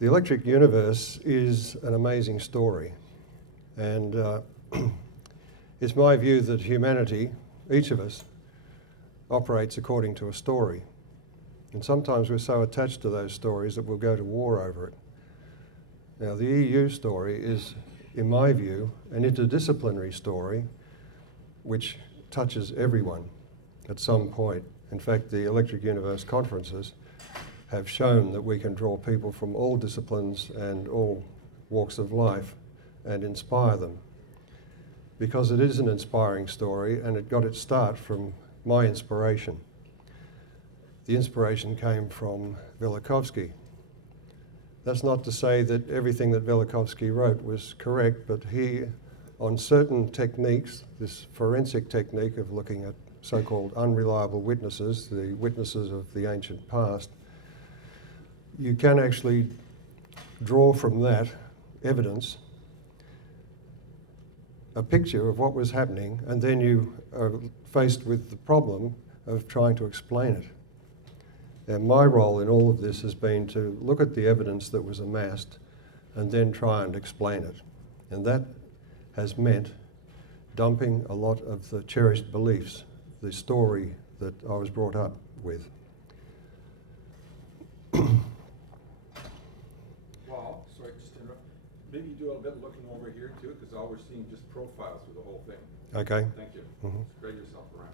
The electric universe is an amazing story, and it's my view that humanity, each of us, operates according to a story. And sometimes we're so attached to those stories that we'll go to war over it. Now, the EU story is, in my view, an interdisciplinary story which touches everyone at some point. In fact, the Electric Universe conferences have shown that we can draw people from all disciplines and all walks of life and inspire them. Because it is an inspiring story, and it got its start from my inspiration. The inspiration came from Velikovsky. That's not to say that everything that Velikovsky wrote was correct, but he, on certain techniques, this forensic technique of looking at so-called unreliable witnesses, the witnesses of the ancient past, you can actually draw from that evidence a picture of what was happening, and then you are faced with the problem of trying to explain it. And my role in all of this has been to look at the evidence that was amassed and then try and explain it. And that has meant dumping a lot of the cherished beliefs, the story that I was brought up with. Well, sorry, just to interrupt. Maybe you do a little bit looking over here too, because all we're seeing just profiles through the whole thing. Okay. Thank you. Mm-hmm. Spread yourself around.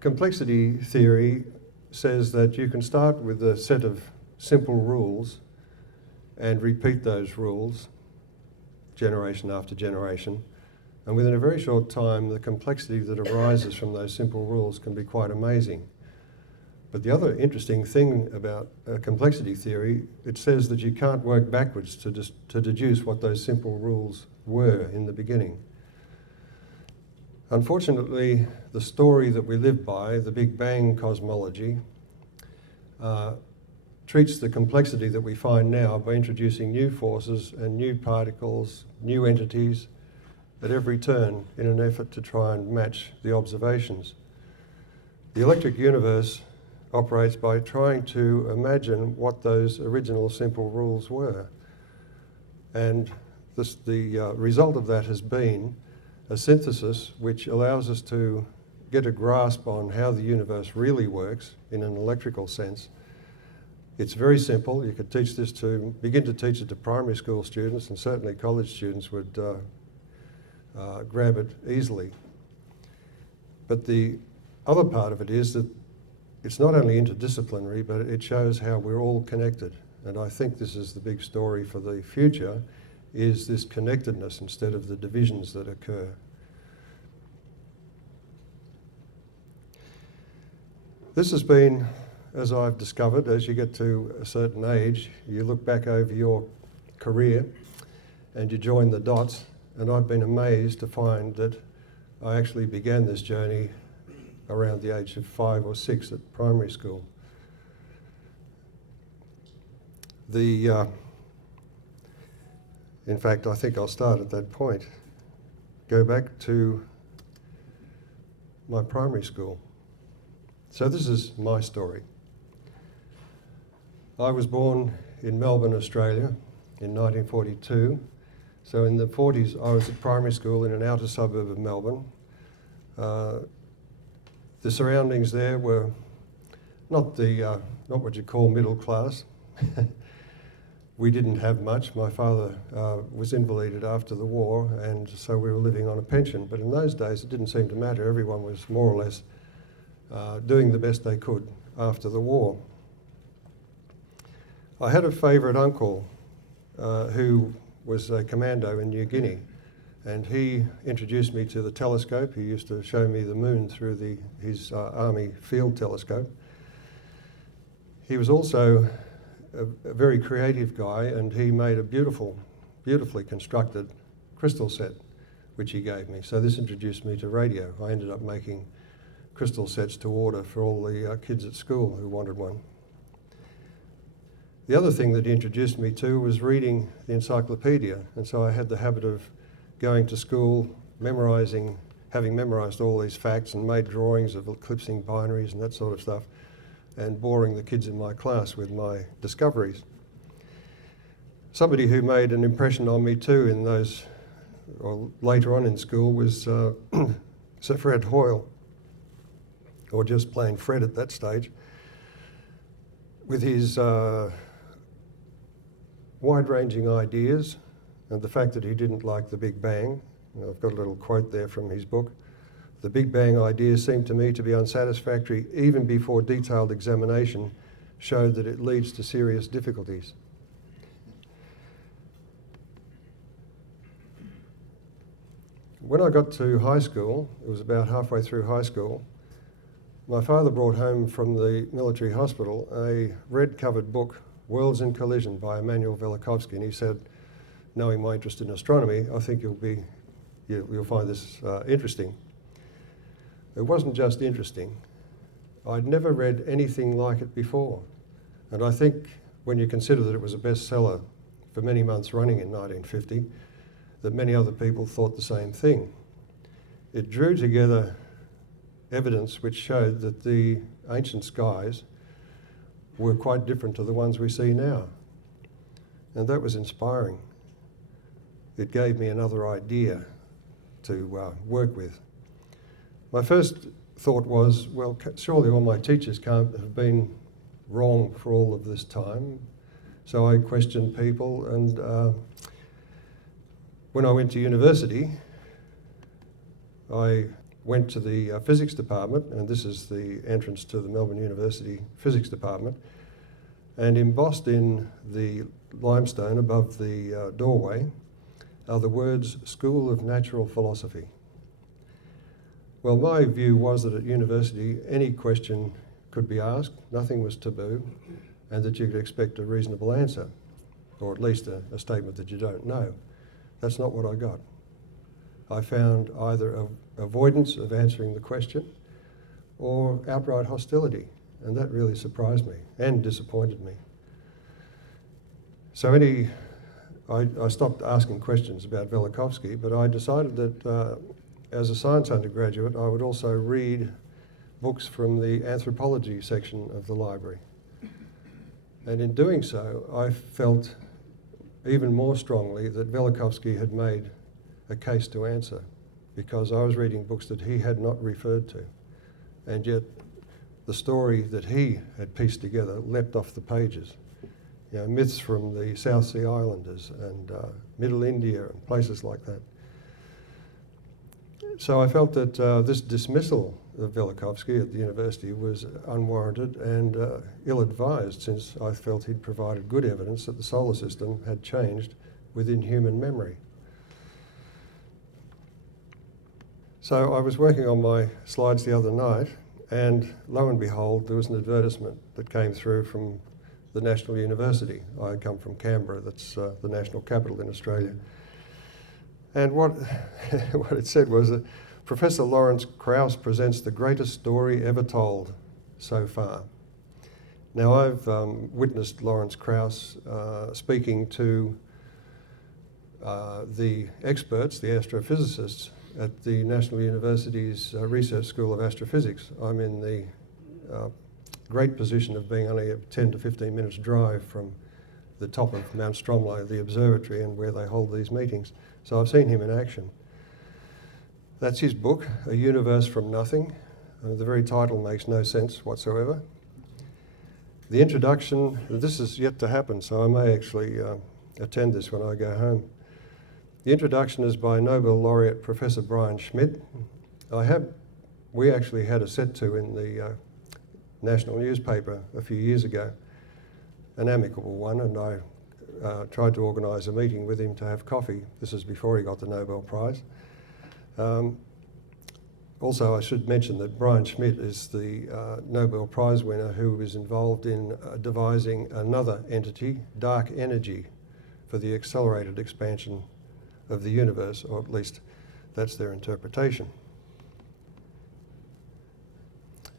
Complexity theory says that you can start with a set of simple rules and repeat those rules generation after generation. And within a very short time, the complexity that arises from those simple rules can be quite amazing. But the other interesting thing about complexity theory, it says that you can't work backwards to deduce what those simple rules were in the beginning. Unfortunately, the story that we live by, the Big Bang cosmology, treats the complexity that we find now by introducing new forces and new particles, new entities, at every turn in an effort to try and match the observations. The electric universe operates by trying to imagine what those original simple rules were. And the result of that has been a synthesis which allows us to get a grasp on how the universe really works in an electrical sense. It's very simple. You could begin to teach it to primary school students, and certainly college students would grab it easily. But the other part of it is that it's not only interdisciplinary, but it shows how we're all connected. And I think this is the big story for the future, is this connectedness instead of the divisions that occur. This has been, as I've discovered, as you get to a certain age, you look back over your career and you join the dots. And I've been amazed to find that I actually began this journey around the age of 5 or 6 at primary school. In fact, I think I'll start at that point. Go back to my primary school. So this is my story. I was born in Melbourne, Australia in 1942. So in the 40s, I was at primary school in an outer suburb of Melbourne. The surroundings there were not what you call middle class. We didn't have much. My father was invalided after the war, and so we were living on a pension. But in those days, it didn't seem to matter. Everyone was more or less doing the best they could after the war. I had a favourite uncle who was a commando in New Guinea, and he introduced me to the telescope. He used to show me the moon through his army field telescope. He was also a very creative guy, and he made a beautifully constructed crystal set, which he gave me. So this introduced me to radio. I ended up making crystal sets to order for all the kids at school who wanted one. The other thing that he introduced me to was reading the encyclopedia, and so I had the habit of going to school, memorising having memorised all these facts and made drawings of eclipsing binaries and that sort of stuff, and boring the kids in my class with my discoveries. Somebody who made an impression on me too in those, or later on in school, was Sir Fred Hoyle, or just plain Fred at that stage, with his wide-ranging ideas and the fact that he didn't like the Big Bang. I've got a little quote there from his book. The Big Bang idea seemed to me to be unsatisfactory even before detailed examination showed that it leads to serious difficulties. When I got to high school, it was about halfway through high school, my father brought home from the military hospital a red-covered book, Worlds in Collision by Immanuel Velikovsky, and he said, knowing my interest in astronomy, I think you'll find this interesting. It wasn't just interesting. I'd never read anything like it before. And I think when you consider that it was a bestseller for many months running in 1950, that many other people thought the same thing. It drew together evidence which showed that the ancient skies were quite different to the ones we see now. And that was inspiring. It gave me another idea to work with. My first thought was, well, surely all my teachers can't have been wrong for all of this time. So I questioned people, and when I went to university, I went to the physics department, and this is the entrance to the Melbourne University physics department, and embossed in the limestone above the doorway are the words School of Natural Philosophy. Well, my view was that at university, any question could be asked, nothing was taboo, and that you could expect a reasonable answer, or at least a statement that you don't know. That's not what I got. I found either avoidance of answering the question or outright hostility, and that really surprised me and disappointed me. So I stopped asking questions about Velikovsky, but I decided that as a science undergraduate, I would also read books from the anthropology section of the library. And in doing so, I felt even more strongly that Velikovsky had made a case to answer, because I was reading books that he had not referred to. And yet the story that he had pieced together leapt off the pages. You know, myths from the South Sea Islanders and Middle India and places like that. So I felt that this dismissal of Velikovsky at the university was unwarranted and ill-advised, since I felt he'd provided good evidence that the solar system had changed within human memory. So I was working on my slides the other night, and lo and behold, there was an advertisement that came through from the National University. I come from Canberra, that's the national capital in Australia. And what it said was that Professor Lawrence Krauss presents the greatest story ever told so far. Now, I've witnessed Lawrence Krauss speaking to the experts, the astrophysicists, at the National University's Research School of Astrophysics. I'm in the great position of being only a 10 to 15 minutes drive from the top of Mount Stromlo, the observatory, and where they hold these meetings. So I've seen him in action. That's his book, A Universe from Nothing. The very title makes no sense whatsoever. The introduction, this is yet to happen, so I may actually attend this when I go home. The introduction is by Nobel laureate Professor Brian Schmidt. We actually had a set to in the national newspaper a few years ago, an amicable one, and I tried to organise a meeting with him to have coffee. This is before he got the Nobel Prize. Also, I should mention that Brian Schmidt is the Nobel Prize winner who was involved in devising another entity, dark energy, for the accelerated expansion of the universe, or at least that's their interpretation.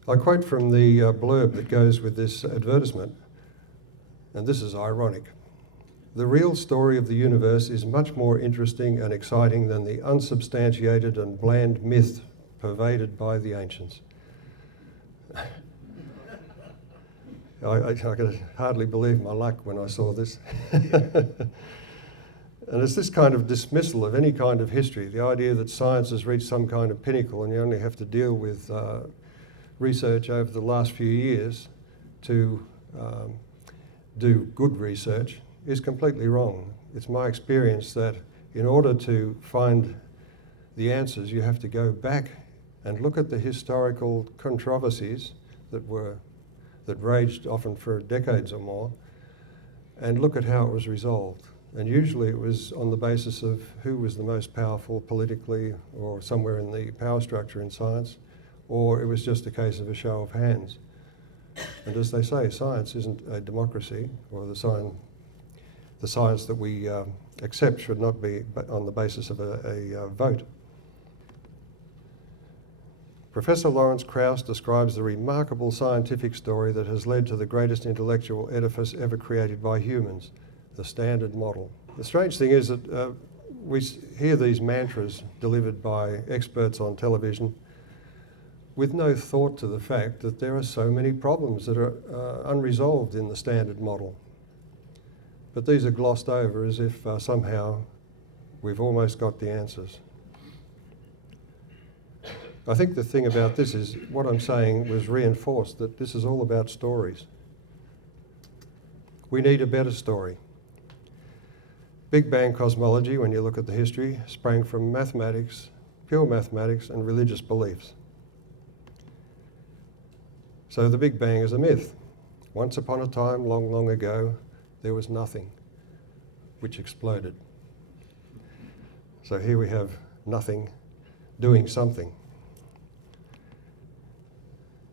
I quote from the blurb that goes with this advertisement, and this is ironic. The real story of the universe is much more interesting and exciting than the unsubstantiated and bland myth pervaded by the ancients. I could hardly believe my luck when I saw this. And it's this kind of dismissal of any kind of history, the idea that science has reached some kind of pinnacle and you only have to deal with research over the last few years to do good research, is completely wrong. It's my experience that in order to find the answers, you have to go back and look at the historical controversies that raged often for decades or more, and look at how it was resolved. And usually it was on the basis of who was the most powerful politically or somewhere in the power structure in science, or it was just a case of a show of hands. And as they say, science isn't a democracy, or the science that we accept should not be on the basis of a vote. Professor Lawrence Krauss describes the remarkable scientific story that has led to the greatest intellectual edifice ever created by humans, the Standard Model. The strange thing is that we hear these mantras delivered by experts on television with no thought to the fact that there are so many problems that are unresolved in the Standard Model. But these are glossed over as if somehow we've almost got the answers. I think the thing about this is what I'm saying was reinforced, that this is all about stories. We need a better story. Big Bang cosmology, when you look at the history, sprang from mathematics, pure mathematics, and religious beliefs. So the Big Bang is a myth. Once upon a time, long, long ago, there was nothing, which exploded. So here we have nothing doing something.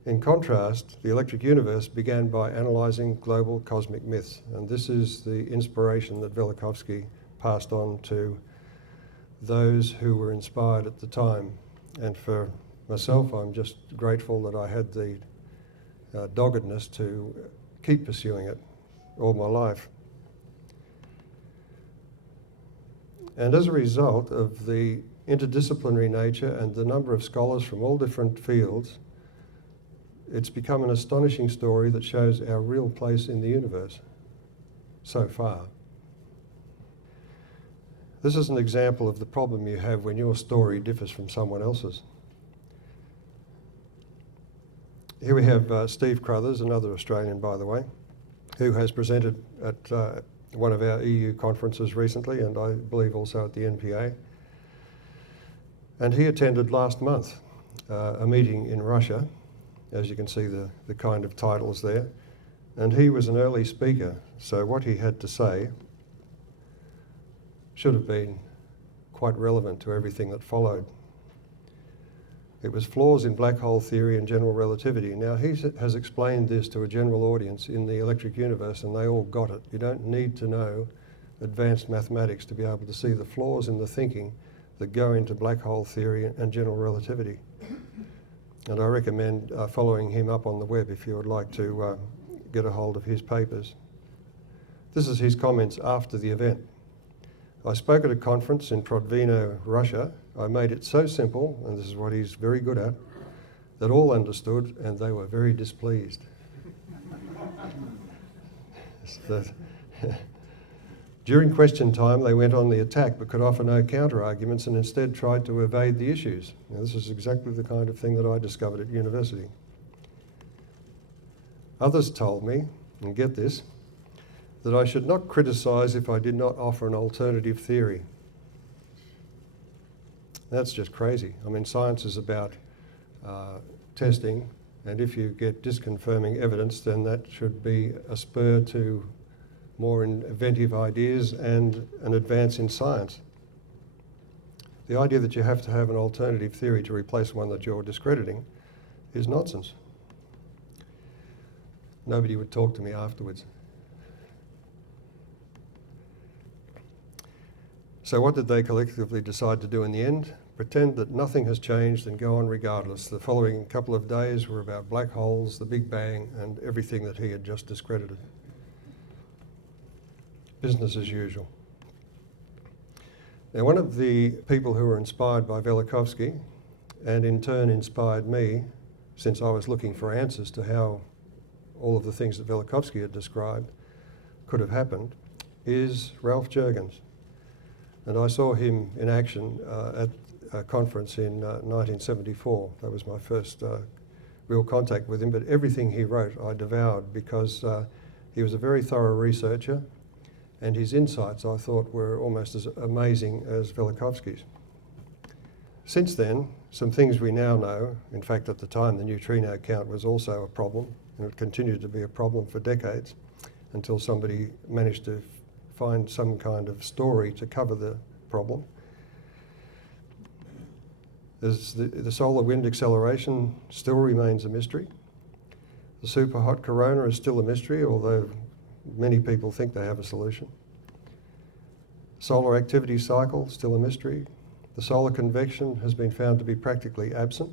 In contrast, the electric universe began by analysing global cosmic myths, and this is the inspiration that Velikovsky passed on to those who were inspired at the time. And for myself, I'm just grateful that I had the doggedness to keep pursuing it all my life. And as a result of the interdisciplinary nature and the number of scholars from all different fields, it's become an astonishing story that shows our real place in the universe so far. This is an example of the problem you have when your story differs from someone else's. Here we have Steve Crothers, another Australian by the way, who has presented at one of our EU conferences recently, and I believe also at the NPA. And he attended last month a meeting in Russia. As you can see the kind of titles there. And he was an early speaker, so what he had to say should have been quite relevant to everything that followed. It was flaws in black hole theory and general relativity. Now he has explained this to a general audience in the electric universe and they all got it. You don't need to know advanced mathematics to be able to see the flaws in the thinking that go into black hole theory and general relativity. And I recommend following him up on the web if you would like to get a hold of his papers. This is his comments after the event. I spoke at a conference in Prodvino, Russia. I made it so simple, and this is what he's very good at, that all understood and they were very displeased. During question time, they went on the attack but could offer no counter-arguments and instead tried to evade the issues. Now, this is exactly the kind of thing that I discovered at university. Others told me, and get this, that I should not criticise if I did not offer an alternative theory. That's just crazy. I mean, science is about testing, and if you get disconfirming evidence, then that should be a spur to more inventive ideas and an advance in science. The idea that you have to have an alternative theory to replace one that you're discrediting is nonsense. Nobody would talk to me afterwards. So what did they collectively decide to do in the end? Pretend that nothing has changed and go on regardless. The following couple of days were about black holes, the Big Bang, and everything that he had just discredited. business as usual. Now, one of the people who were inspired by Velikovsky, and in turn inspired me, since I was looking for answers to how all of the things that Velikovsky had described could have happened, is Ralph Jurgens. And I saw him in action at a conference in 1974. That was my first real contact with him, but everything he wrote I devoured because he was a very thorough researcher, and his insights I thought were almost as amazing as Velikovsky's. Since then, some things we now know, in fact at the time the neutrino count was also a problem, and it continued to be a problem for decades until somebody managed to find some kind of story to cover the problem. There's the solar wind acceleration still remains a mystery. The superhot corona is still a mystery, although many people think they have a solution. Solar activity cycle, still a mystery. The solar convection has been found to be practically absent,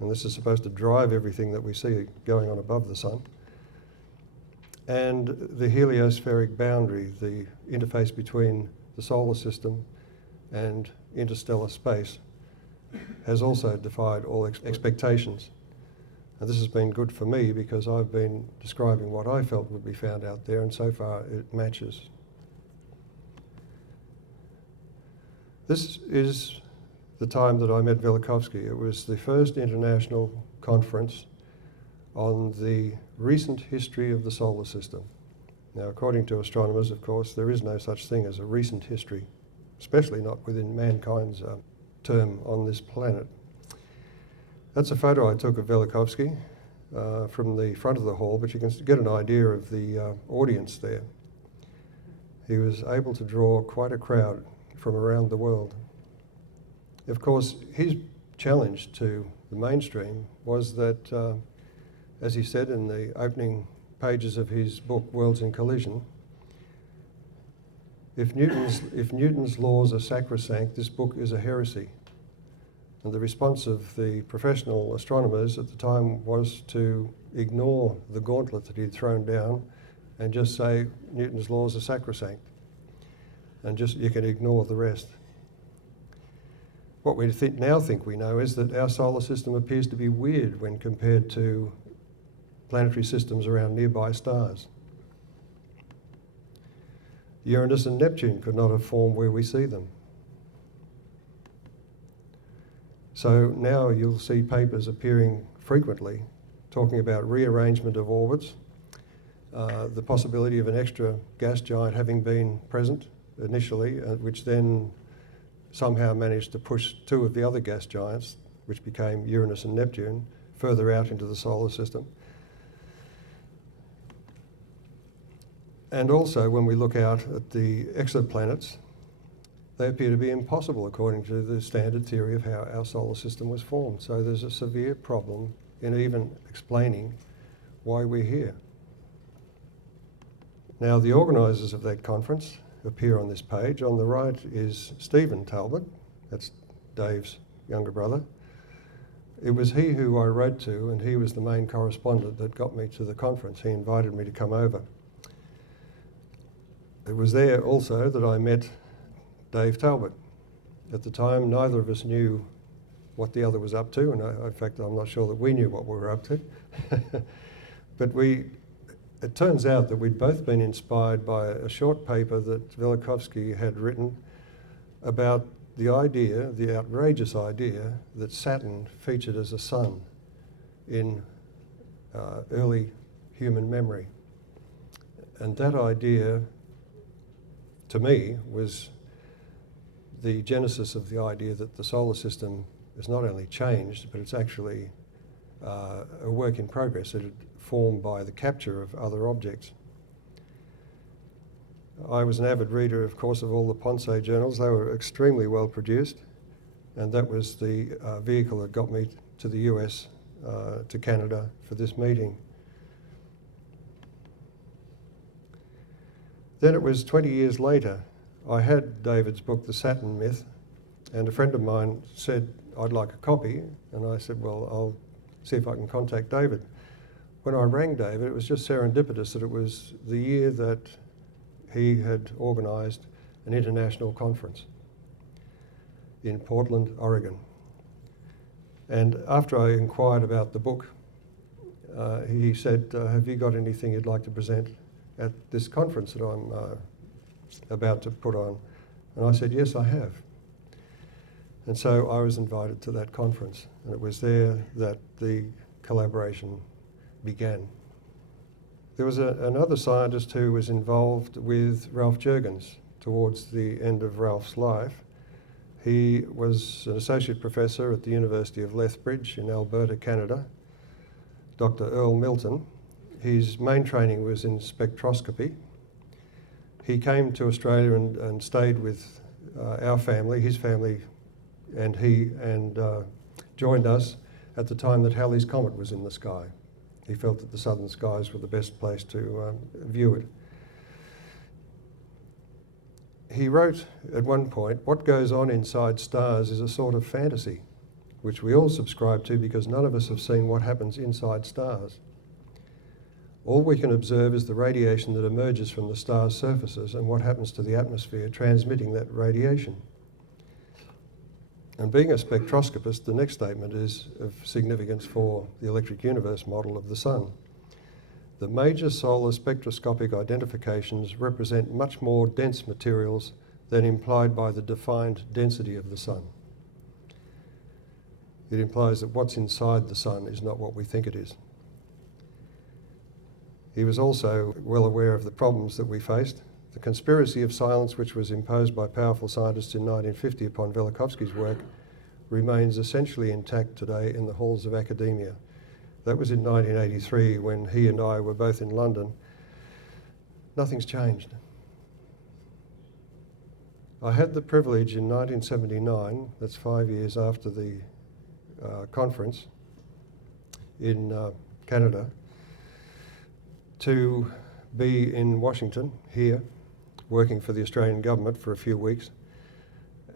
and this is supposed to drive everything that we see going on above the sun. And the heliospheric boundary, the interface between the solar system and interstellar space, has also defied all expectations. And this has been good for me because I've been describing what I felt would be found out there, and so far it matches. This is the time that I met Velikovsky. It was the first international conference on the recent history of the solar system. Now, according to astronomers, of course, there is no such thing as a recent history, especially not within mankind's term on this planet. That's a photo I took of Velikovsky from the front of the hall, but you can get an idea of the audience there. He was able to draw quite a crowd from around the world. Of course, his challenge to the mainstream was that, as he said in the opening pages of his book, Worlds in Collision, if Newton's laws are sacrosanct, this book is a heresy. And the response of the professional astronomers at the time was to ignore the gauntlet that he'd thrown down and just say Newton's laws are sacrosanct. And just you can ignore the rest. What we now think we know is that our solar system appears to be weird when compared to planetary systems around nearby stars. Uranus and Neptune could not have formed where we see them. So now you'll see papers appearing frequently talking about rearrangement of orbits, the possibility of an extra gas giant having been present initially, which then somehow managed to push two of the other gas giants, which became Uranus and Neptune, further out into the solar system. And also, when we look out at the exoplanets, they appear to be impossible according to the standard theory of how our solar system was formed. So there's a severe problem in even explaining why we're here. Now, the organisers of that conference appear on this page. On the right is Stephen Talbott, that's Dave's younger brother. It was he who I wrote to, and he was the main correspondent that got me to the conference. He invited me to come over. It was there also that I met Dave Talbott. At the time, neither of us knew what the other was up to, and in fact, I'm not sure that we knew what we were up to. But it turns out that we'd both been inspired by a short paper that Velikovsky had written about the idea, the outrageous idea, that Saturn featured as a sun in early human memory. And that idea, to me, was the genesis of the idea that the solar system is not only changed, but it's actually a work in progress. It had formed by the capture of other objects. I was an avid reader, of course, of all the Ponce journals. They were extremely well produced, and that was the vehicle that got me to the US, to Canada for this meeting. Then it was 20 years later. I had David's book, The Saturn Myth, and a friend of mine said, I'd like a copy, and I said, well, I'll see if I can contact David. When I rang David, it was just serendipitous that it was the year that he had organised an international conference in Portland, Oregon. And after I inquired about the book, he said, have you got anything you'd like to present at this conference that I'm about to put on? And I said, yes, I have. And so I was invited to that conference, and it was there that the collaboration began. There was another scientist who was involved with Ralph Jurgens towards the end of Ralph's life. He was an associate professor at the University of Lethbridge in Alberta, Canada, Dr. Earl Milton. His main training was in spectroscopy. He came to Australia and stayed with our family, his family, and he joined us at the time that Halley's Comet was in the sky. He felt that the southern skies were the best place to view it. He wrote at one point, what goes on inside stars is a sort of fantasy, which we all subscribe to because none of us have seen what happens inside stars. All we can observe is the radiation that emerges from the star's surfaces and what happens to the atmosphere transmitting that radiation. And being a spectroscopist, the next statement is of significance for the electric universe model of the Sun. The major solar spectroscopic identifications represent much more dense materials than implied by the defined density of the Sun. It implies that what's inside the Sun is not what we think it is. He was also well aware of the problems that we faced. The conspiracy of silence, which was imposed by powerful scientists in 1950 upon Velikovsky's work, remains essentially intact today in the halls of academia. That was in 1983 when he and I were both in London. Nothing's changed. I had the privilege in 1979, that's 5 years after the conference in Canada, to be in Washington, here, working for the Australian government for a few weeks.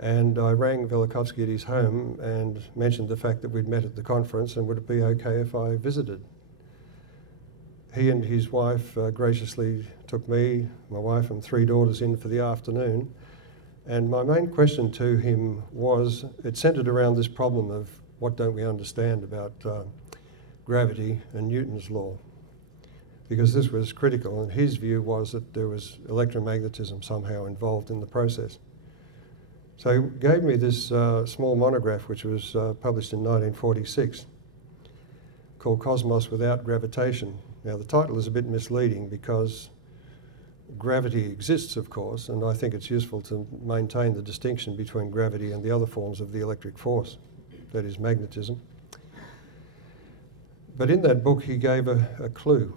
And I rang Velikovsky at his home and mentioned the fact that we'd met at the conference and would it be okay if I visited. He and his wife graciously took me, my wife and 3 daughters in for the afternoon. And my main question to him was, it centred around this problem of what don't we understand about gravity and Newton's law. Because this was critical, and his view was that there was electromagnetism somehow involved in the process. So he gave me this small monograph, which was published in 1946, called Cosmos Without Gravitation. Now the title is a bit misleading because gravity exists, of course, and I think it's useful to maintain the distinction between gravity and the other forms of the electric force, that is magnetism. But in that book he gave a clue.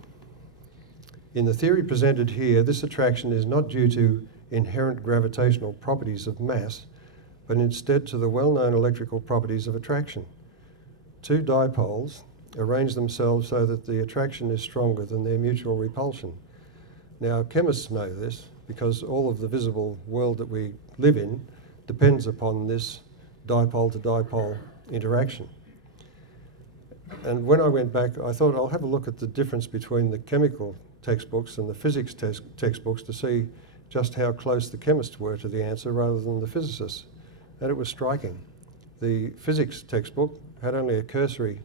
In the theory presented here, this attraction is not due to inherent gravitational properties of mass, but instead to the well-known electrical properties of attraction. 2 dipoles arrange themselves so that the attraction is stronger than their mutual repulsion. Now, chemists know this because all of the visible world that we live in depends upon this dipole-to-dipole interaction. And when I went back, I thought I'll have a look at the difference between the chemical textbooks and the physics textbooks to see just how close the chemists were to the answer rather than the physicists. And it was striking. The physics textbook had only a cursory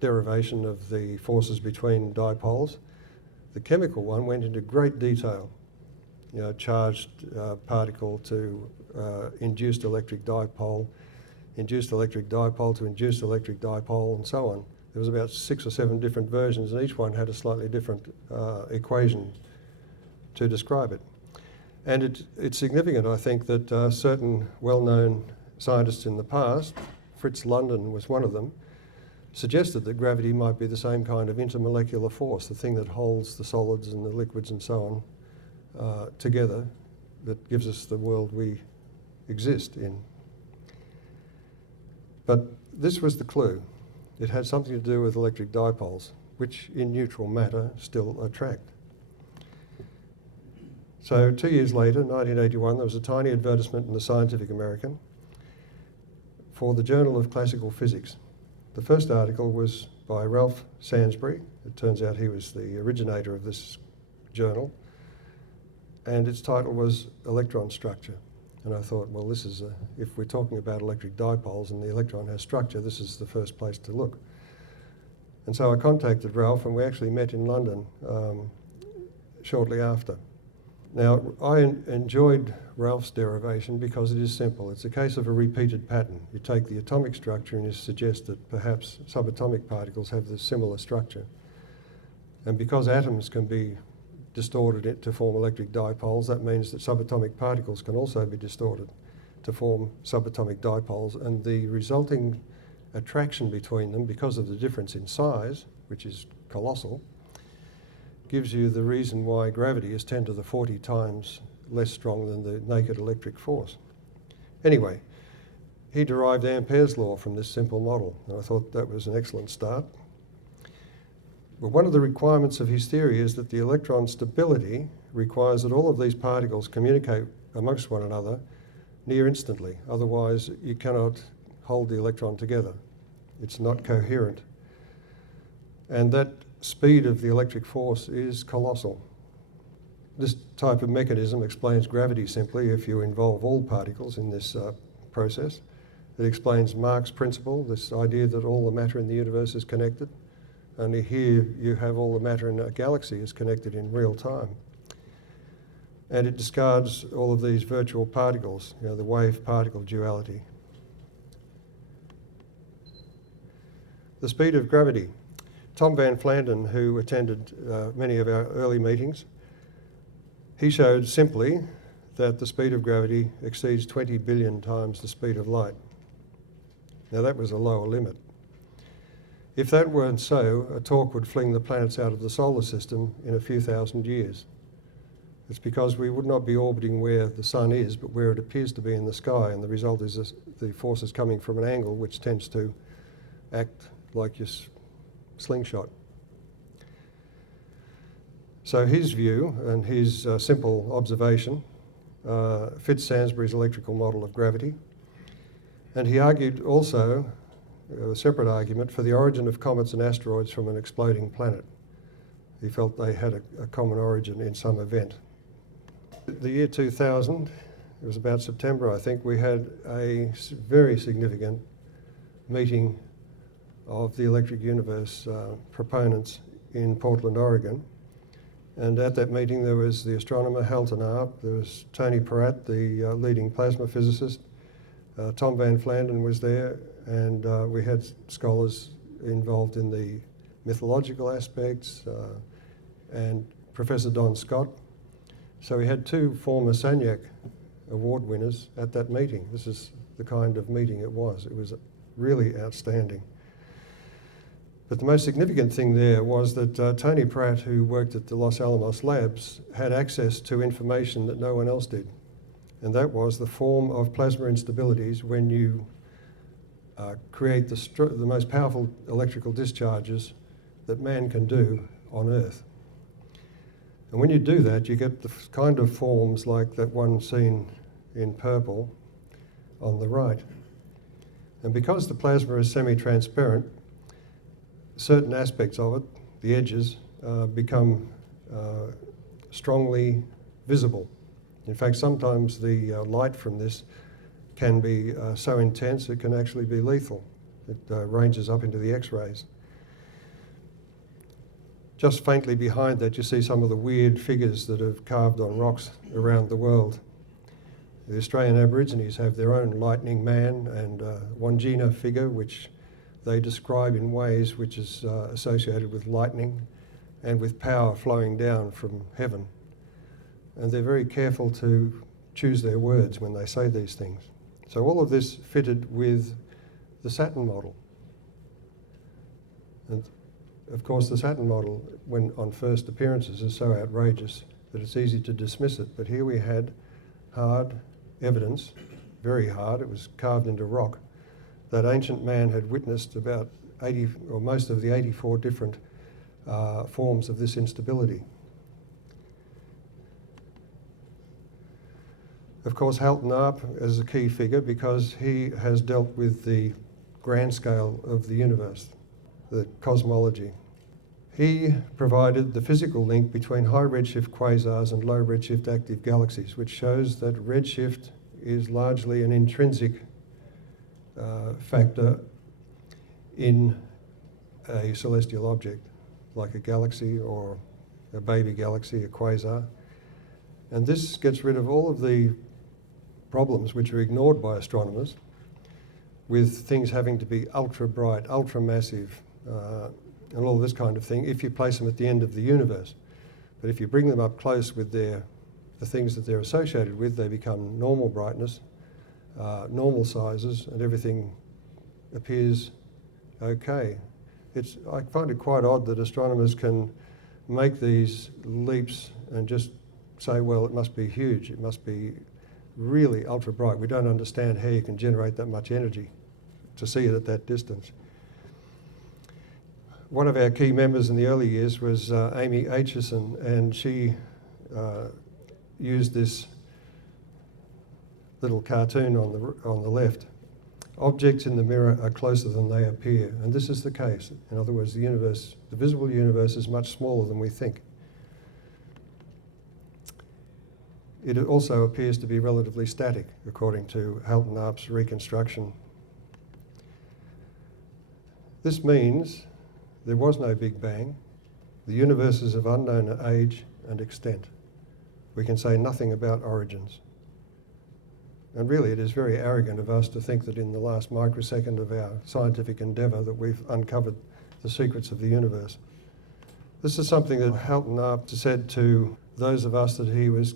derivation of the forces between dipoles. The chemical one went into great detail. You know, charged particle to induced electric dipole to induced electric dipole, and so on. There was about 6 or 7 different versions, and each one had a slightly different equation to describe it. And it's significant, I think, that certain well-known scientists in the past, Fritz London was one of them, suggested that gravity might be the same kind of intermolecular force, the thing that holds the solids and the liquids and so on together, that gives us the world we exist in. But this was the clue. It had something to do with electric dipoles, which in neutral matter still attract. So 2 years later, 1981, there was a tiny advertisement in the Scientific American for the Journal of Classical Physics. The first article was by Ralph Sainsbury. It turns out he was the originator of this journal. and its title was Electron Structure. And I thought, well, this is, if we're talking about electric dipoles and the electron has structure, this is the first place to look. And so I contacted Ralph, and we actually met in London shortly after. Now, I enjoyed Ralph's derivation because it is simple. It's a case of a repeated pattern. You take the atomic structure and you suggest that perhaps subatomic particles have this similar structure. And because atoms can be distorted to form electric dipoles, that means that subatomic particles can also be distorted to form subatomic dipoles, and the resulting attraction between them, because of the difference in size, which is colossal, gives you the reason why gravity is 10 to the 40 times less strong than the naked electric force. Anyway, he derived Ampere's law from this simple model, and I thought that was an excellent start. But one of the requirements of his theory is that the electron stability requires that all of these particles communicate amongst one another near instantly. Otherwise, you cannot hold the electron together. It's not coherent. And that speed of the electric force is colossal. This type of mechanism explains gravity simply if you involve all particles in this process. It explains Mach's principle, this idea that all the matter in the universe is connected. Only here you have all the matter in a galaxy is connected in real time. And it discards all of these virtual particles, you know, the wave-particle duality. The speed of gravity. Tom Van Flandern, who attended many of our early meetings, he showed simply that the speed of gravity exceeds 20 billion times the speed of light. Now that was a lower limit. If that weren't so, a torque would fling the planets out of the solar system in a few thousand years. It's because we would not be orbiting where the sun is, but where it appears to be in the sky, and the result is the force is coming from an angle which tends to act like your slingshot. So his view and his simple observation fits Sansbury's electrical model of gravity, and he argued also a separate argument for the origin of comets and asteroids from an exploding planet. He felt they had a common origin in some event. The year 2000, it was about September, I think, we had a very significant meeting of the electric universe proponents in Portland, Oregon. And at that meeting there was the astronomer Halton Arp, there was Tony Peratt, the leading plasma physicist, Tom Van Flandern was there, and we had scholars involved in the mythological aspects, and Professor Don Scott. So we had two former Sagnac Award winners at that meeting. This is the kind of meeting it was. It was really outstanding. But the most significant thing there was that Tony Peratt, who worked at the Los Alamos labs, had access to information that no one else did. And that was the form of plasma instabilities when you create the most powerful electrical discharges that man can do on Earth. And when you do that, you get the kind of forms like that one seen in purple on the right. And because the plasma is semi-transparent, certain aspects of it, the edges, become strongly visible. In fact, sometimes the light from this can be so intense it can actually be lethal. It ranges up into the X-rays. Just faintly behind that, you see some of the weird figures that have carved on rocks around the world. The Australian Aborigines have their own lightning man and Wandjina figure, which they describe in ways which is associated with lightning and with power flowing down from heaven. And they're very careful to choose their words when they say these things. So all of this fitted with the Saturn model. And of course the Saturn model, when on first appearances, is so outrageous that it's easy to dismiss it. But here we had hard evidence, very hard, it was carved into rock, that ancient man had witnessed about 80, or most of the 84 different forms of this instability. Of course, Halton Arp is a key figure because he has dealt with the grand scale of the universe, the cosmology. He provided the physical link between high redshift quasars and low redshift active galaxies, which shows that redshift is largely an intrinsic factor in a celestial object, like a galaxy or a baby galaxy, a quasar. And this gets rid of all of the problems which are ignored by astronomers with things having to be ultra bright, ultra massive, and all this kind of thing if you place them at the end of the universe. But if you bring them up close with the things that they're associated with, they become normal brightness, normal sizes, and everything appears okay. I find it quite odd that astronomers can make these leaps and just say, well, it must be huge, it must be really ultra bright. We don't understand how you can generate that much energy to see it at that distance. One of our key members in the early years was Amy Aitchison, and she used this little cartoon on the left. Objects in the mirror are closer than they appear, and this is the case. In other words, the universe, the visible universe, is much smaller than we think. It also appears to be relatively static, according to Halton Arp's reconstruction. This means there was no Big Bang. The universe is of unknown age and extent. We can say nothing about origins. And really, it is very arrogant of us to think that in the last microsecond of our scientific endeavour that we've uncovered the secrets of the universe. This is something that Halton Arp said to those of us that he was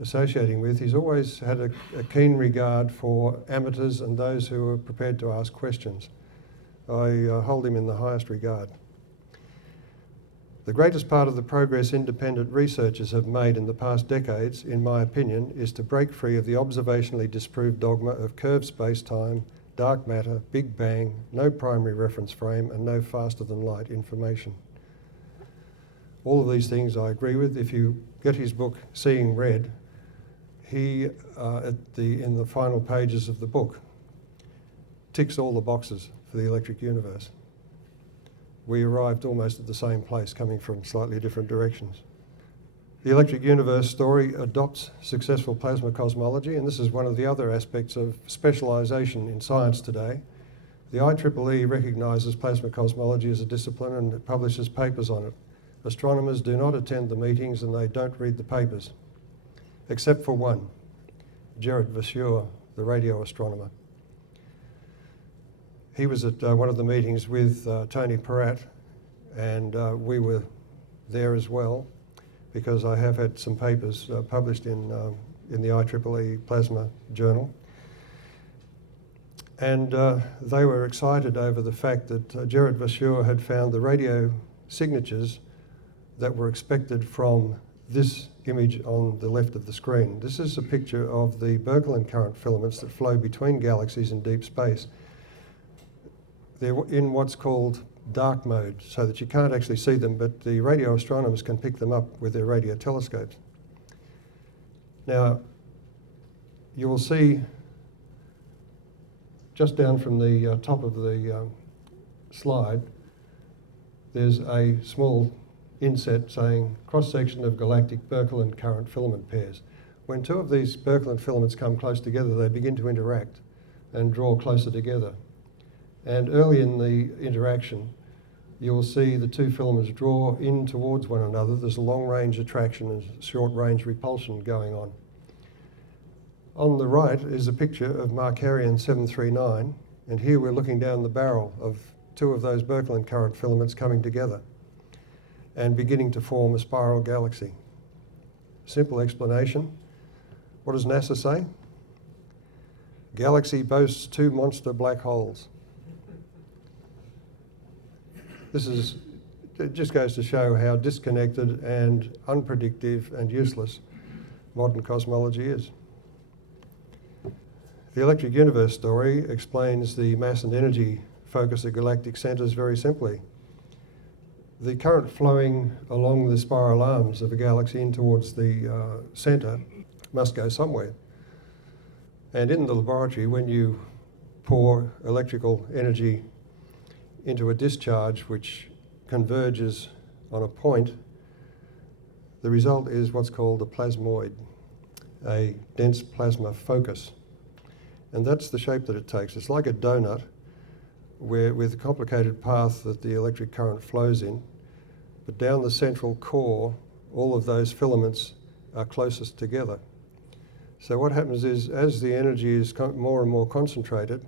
associating with. He's always had a keen regard for amateurs and those who are prepared to ask questions. I hold him in the highest regard. The greatest part of the progress independent researchers have made in the past decades, in my opinion, is to break free of the observationally disproved dogma of curved space-time, dark matter, Big Bang, no primary reference frame, and no faster-than-light information. All of these things I agree with. If you get his book, Seeing Red, he, in the final pages of the book, ticks all the boxes for the electric universe. We arrived almost at the same place, coming from slightly different directions. The electric universe story adopts successful plasma cosmology, and this is one of the other aspects of specialisation in science today. The IEEE recognises plasma cosmology as a discipline and it publishes papers on it. Astronomers do not attend the meetings and they don't read the papers, except for one, Gerald, the radio astronomer. He was at one of the meetings with Tony Peratt, and we were there as well, because I have had some papers published in the IEEE Plasma Journal. And they were excited over the fact that Gerald Vasseur had found the radio signatures that were expected from this image on the left of the screen. This is a picture of the Birkeland current filaments that flow between galaxies in deep space. They're in what's called dark mode, so that you can't actually see them, but the radio astronomers can pick them up with their radio telescopes. Now, you will see just down from the top of the slide, there's a small inset saying cross-section of galactic Birkeland current filament pairs. When two of these Birkeland filaments come close together, they begin to interact and draw closer together. And early in the interaction, you'll see the two filaments draw in towards one another. There's a long-range attraction and short-range repulsion going on. On the right is a picture of Markarian 739, and here we're looking down the barrel of two of those Birkeland current filaments coming together and beginning to form a spiral galaxy. Simple explanation. What does NASA say? Galaxy boasts two monster black holes. It just goes to show how disconnected and unpredictable and useless modern cosmology is. The electric universe story explains the mass and energy focus at galactic centres very simply. The current flowing along the spiral arms of a galaxy in towards the centre must go somewhere. And in the laboratory, when you pour electrical energy into a discharge which converges on a point, the result is what's called a plasmoid, a dense plasma focus. And that's the shape that it takes. It's like a donut with a complicated path that the electric current flows in, but down the central core, all of those filaments are closest together. So what happens is, as the energy is more and more concentrated,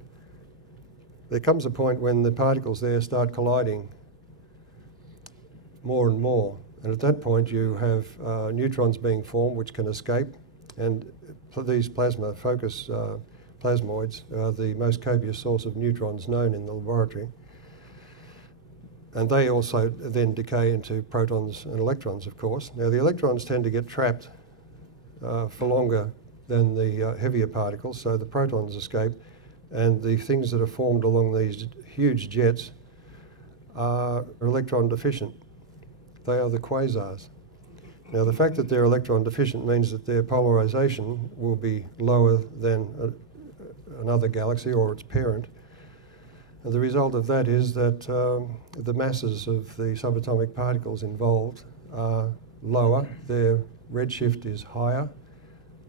there comes a point when the particles there start colliding more and more. And at that point you have neutrons being formed which can escape, and these plasma focus plasmoids are the most copious source of neutrons known in the laboratory. And they also then decay into protons and electrons, of course. Now the electrons tend to get trapped for longer than the heavier particles, so the protons escape, and the things that are formed along these huge jets are electron deficient. They are the quasars. Now the fact that they're electron deficient means that their polarization will be lower than another galaxy or its parent. And the result of that is that the masses of the subatomic particles involved are lower, their redshift is higher,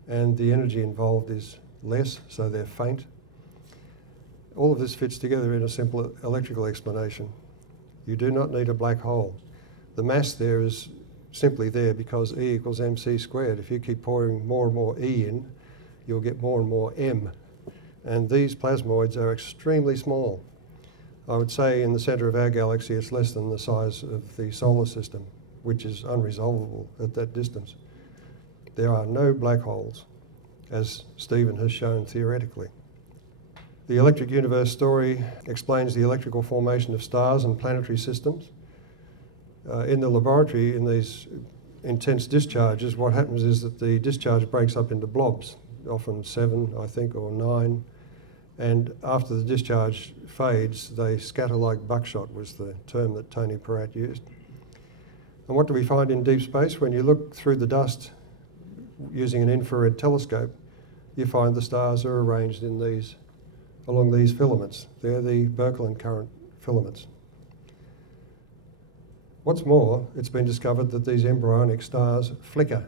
and the energy involved is less, so they're faint. All of this fits together in a simple electrical explanation. You do not need a black hole. The mass there is simply there because E equals mc squared. If you keep pouring more and more E in, you'll get more and more M. And these plasmoids are extremely small. I would say in the centre of our galaxy it's less than the size of the solar system, which is unresolvable at that distance. There are no black holes, as Stephen has shown theoretically. The electric universe story explains the electrical formation of stars and planetary systems. In the laboratory, in these intense discharges, what happens is that the discharge breaks up into blobs, often 7, I think, or 9. And after the discharge fades, they scatter like buckshot, was the term that Tony Peratt used. And what do we find in deep space? When you look through the dust using an infrared telescope, you find the stars are arranged in these, along these filaments. They're the Birkeland current filaments. What's more, it's been discovered that these embryonic stars flicker,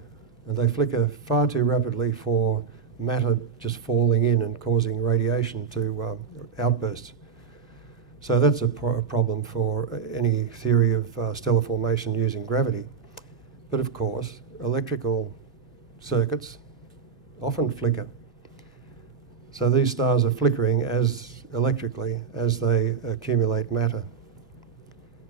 and they flicker far too rapidly for matter just falling in and causing radiation to outbursts. So that's a problem for any theory of stellar formation using gravity. But of course, electrical circuits often flicker. So these stars are flickering electrically as they accumulate matter.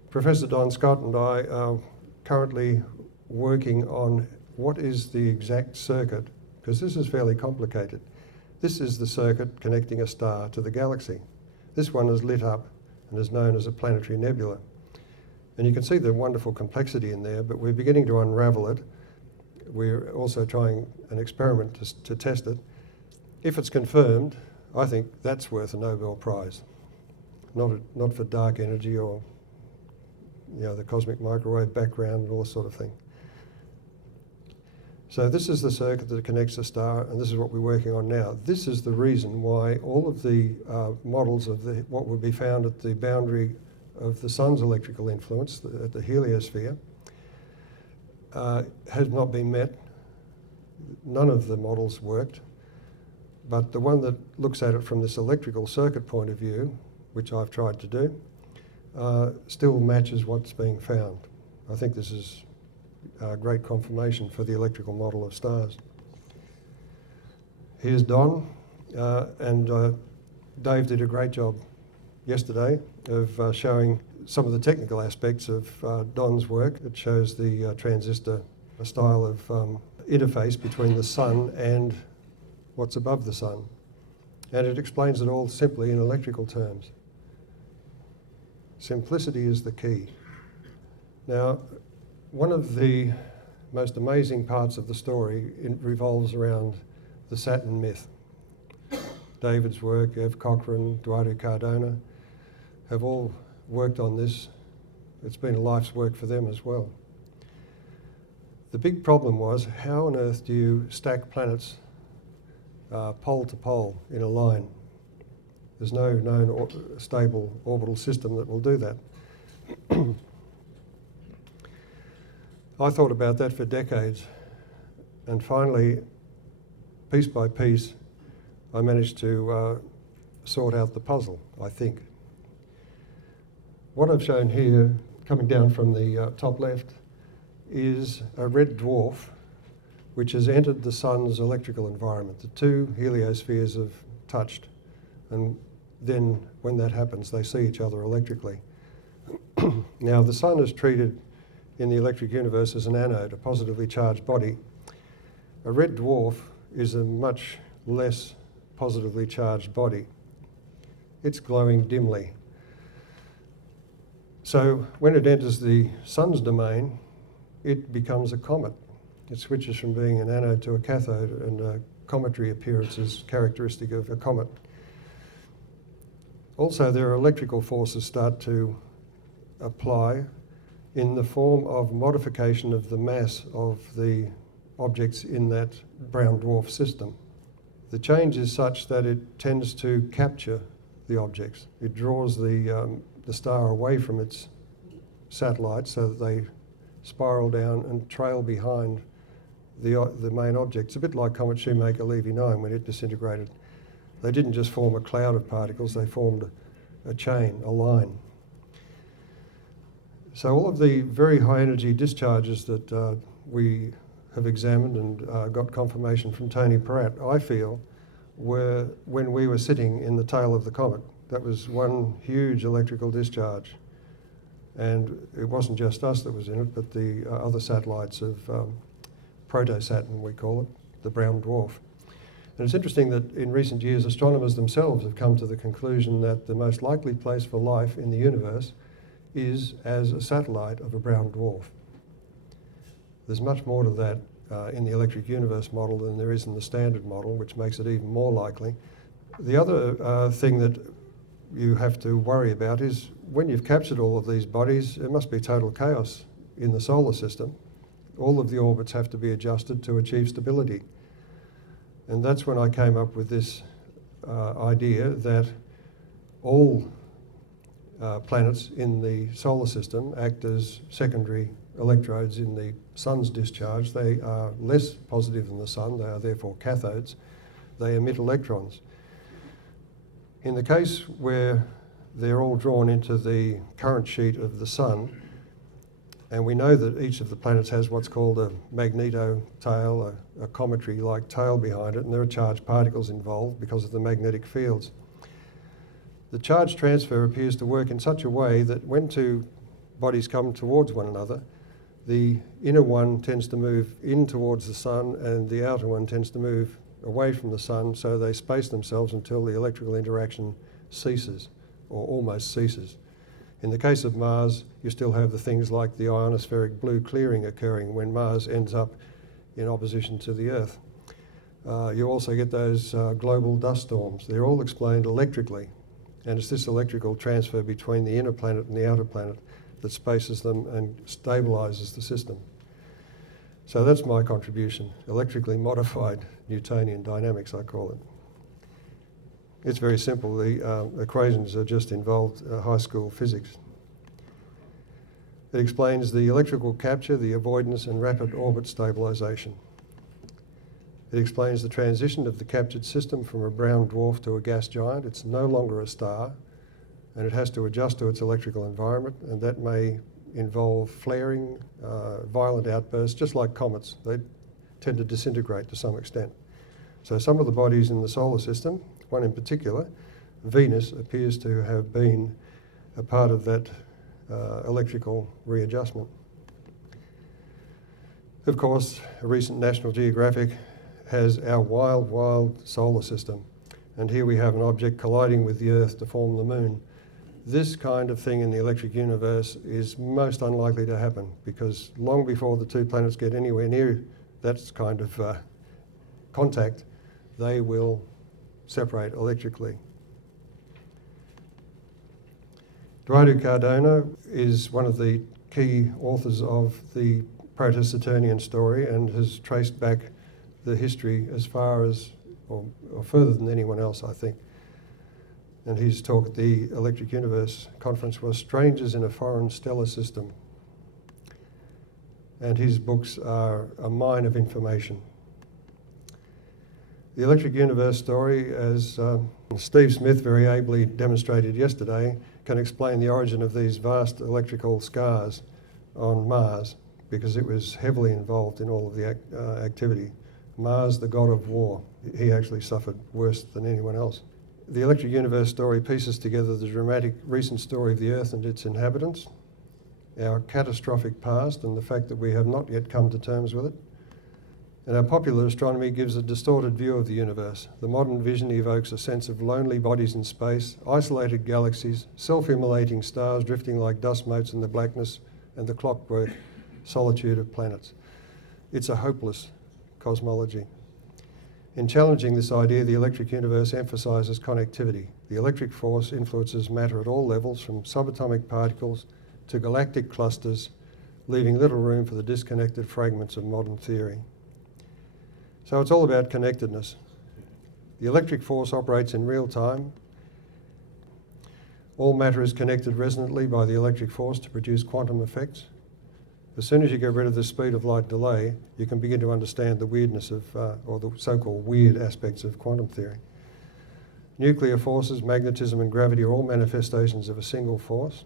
Professor Don Scott and I are currently working on what is the exact circuit, because this is fairly complicated. This is the circuit connecting a star to the galaxy. This one is lit up and is known as a planetary nebula. And you can see the wonderful complexity in there, but we're beginning to unravel it. We're also trying an experiment to test it. If it's confirmed, I think that's worth a Nobel Prize. Not for dark energy or the cosmic microwave background and all this sort of thing. So this is the circuit that connects a star, and this is what we're working on now. This is the reason why all of the models of what would be found at the boundary of the sun's electrical influence, at the heliosphere, has not been met. None of the models worked, but the one that looks at it from this electrical circuit point of view, which I've tried to do, still matches what's being found. I think this is great confirmation for the electrical model of stars. Here's Don, and Dave did a great job yesterday of showing some of the technical aspects of Don's work. It shows the transistor style of interface between the sun and what's above the sun. And it explains it all simply in electrical terms. Simplicity is the key. Now, one of the most amazing parts of the story revolves around the Saturn myth. David's work, Ev Cochran, Eduardo Cardona have all worked on this. It's been a life's work for them as well. The big problem was, how on earth do you stack planets pole to pole in a line? There's no known stable orbital system that will do that. I thought about that for decades, and finally, piece by piece, I managed to sort out the puzzle, I think. What I've shown here, coming down from the top left, is a red dwarf which has entered the sun's electrical environment. The two heliospheres have touched, and then when that happens, they see each other electrically. Now, the sun is treated in the electric universe as an anode, a positively charged body. A red dwarf is a much less positively charged body. It's glowing dimly. So when it enters the sun's domain, it becomes a comet. It switches from being an anode to a cathode, and a cometary appearance is characteristic of a comet. Also, there are electrical forces start to apply in the form of modification of the mass of the objects in that brown dwarf system. The change is such that it tends to capture the objects. It draws the star away from its satellite so that they spiral down and trail behind the main object. It's a bit like Comet Shoemaker Levy 9 when it disintegrated. They didn't just form a cloud of particles, they formed a chain, a line. So all of the very high energy discharges that we have examined and got confirmation from Tony Peratt, I feel, were when we were sitting in the tail of the comet. That was one huge electrical discharge. And it wasn't just us that was in it, but the other satellites of Proto-Saturn, we call it, the brown dwarf. And it's interesting that in recent years, astronomers themselves have come to the conclusion that the most likely place for life in the universe is as a satellite of a brown dwarf. There's much more to that in the electric universe model than there is in the standard model, which makes it even more likely. The other thing that you have to worry about is when you've captured all of these bodies, it must be total chaos in the solar system. All of the orbits have to be adjusted to achieve stability. And that's when I came up with this idea that all planets in the solar system act as secondary electrodes in the sun's discharge. They are less positive than the sun, they are therefore cathodes. They emit electrons. In the case where they're all drawn into the current sheet of the sun, and we know that each of the planets has what's called a magneto tail, a cometary-like tail behind it, and there are charged particles involved because of the magnetic fields. The charge transfer appears to work in such a way that when two bodies come towards one another, the inner one tends to move in towards the sun and the outer one tends to move away from the sun, so they space themselves until the electrical interaction ceases, or almost ceases. In the case of Mars, you still have the things like the ionospheric blue clearing occurring when Mars ends up in opposition to the Earth. You also get those global dust storms. They're all explained electrically, and it's this electrical transfer between the inner planet and the outer planet that spaces them and stabilizes the system. So that's my contribution, electrically modified Newtonian dynamics, I call it. It's very simple. The equations are just involved high school physics. It explains the electrical capture, the avoidance and rapid orbit stabilization. It explains the transition of the captured system from a brown dwarf to a gas giant. It's no longer a star, and it has to adjust to its electrical environment, and that may involve flaring, violent outbursts, just like comets. They tend to disintegrate to some extent. So some of the bodies in the solar system, one in particular, Venus, appears to have been a part of that electrical readjustment. Of course, a recent National Geographic has our wild, wild solar system. And here we have an object colliding with the Earth to form the Moon. This kind of thing in the electric universe is most unlikely to happen because long before the two planets get anywhere near that kind of contact, they will separate electrically. Eduardo Cardona is one of the key authors of the Proto-Saturnian story and has traced back the history as far as, or further than anyone else, I think. And his talk at the Electric Universe Conference was Strangers in a Foreign Stellar System. and his books are a mine of information. The electric universe story, as Steve Smith very ably demonstrated yesterday, can explain the origin of these vast electrical scars on Mars, because it was heavily involved in all of the activity. Mars, the god of war, he actually suffered worse than anyone else. The electric universe story pieces together the dramatic recent story of the Earth and its inhabitants, our catastrophic past and the fact that we have not yet come to terms with it. And our popular astronomy gives a distorted view of the universe. The modern vision evokes a sense of lonely bodies in space, isolated galaxies, self-immolating stars drifting like dust motes in the blackness, and the clockwork solitude of planets. It's a hopeless cosmology. In challenging this idea, the electric universe emphasises connectivity. The electric force influences matter at all levels, from subatomic particles to galactic clusters, leaving little room for the disconnected fragments of modern theory. So it's all about connectedness. The electric force operates in real time. All matter is connected resonantly by the electric force to produce quantum effects. As soon as you get rid of the speed of light delay, you can begin to understand the weirdness of, or the so-called weird aspects of quantum theory. Nuclear forces, magnetism and gravity are all manifestations of a single force.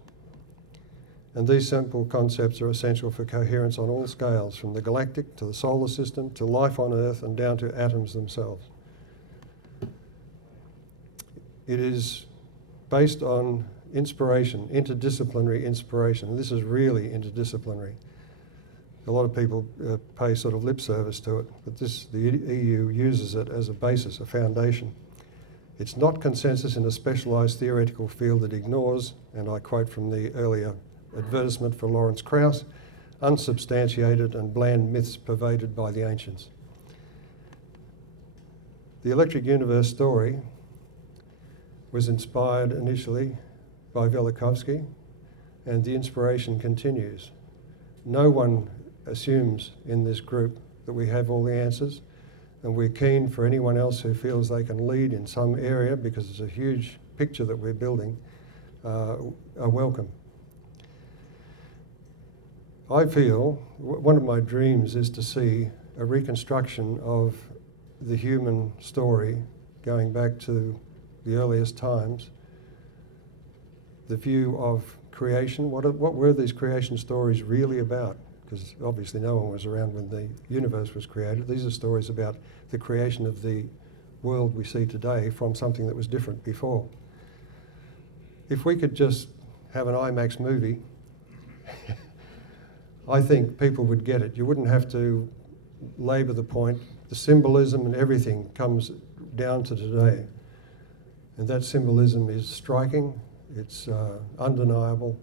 And these simple concepts are essential for coherence on all scales, from the galactic to the solar system to life on Earth and down to atoms themselves. It is based on inspiration, interdisciplinary inspiration, and this is really interdisciplinary. A lot of people pay sort of lip service to it, but the EU uses it as a basis, a foundation. It's not consensus in a specialised theoretical field that ignores, and I quote from the earlier advertisement for Lawrence Krauss, unsubstantiated and bland myths pervaded by the ancients. The electric universe story was inspired initially by Velikovsky, and the inspiration continues. No one assumes in this group that we have all the answers, and we're keen for anyone else who feels they can lead in some area, because it's a huge picture that we're building, are welcome. I feel one of my dreams is to see a reconstruction of the human story going back to the earliest times, the view of creation. What were these creation stories really about? Because obviously no one was around when the universe was created. These are stories about the creation of the world we see today from something that was different before. If we could just have an IMAX movie, I think people would get it. You wouldn't have to labour the point. The symbolism and everything comes down to today. And that symbolism is striking, it's undeniable,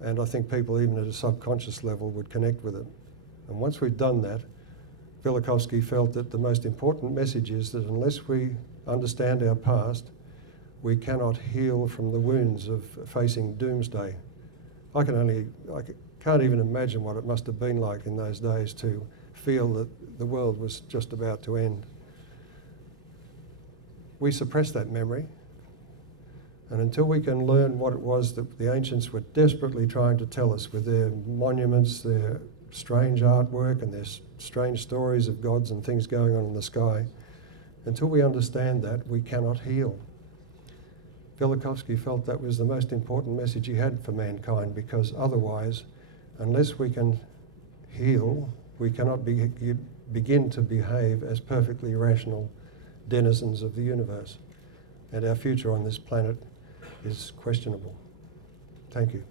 and I think people even at a subconscious level would connect with it. And once we've done that, Velikovsky felt that the most important message is that unless we understand our past, we cannot heal from the wounds of facing doomsday. I can't even imagine what it must have been like in those days to feel that the world was just about to end. We suppress that memory, and until we can learn what it was that the ancients were desperately trying to tell us with their monuments, their strange artwork and their strange stories of gods and things going on in the sky, until we understand that, we cannot heal. Velikovsky felt that was the most important message he had for mankind, because otherwise, unless we can heal, we cannot begin to behave as perfectly rational denizens of the universe. And our future on this planet is questionable. Thank you.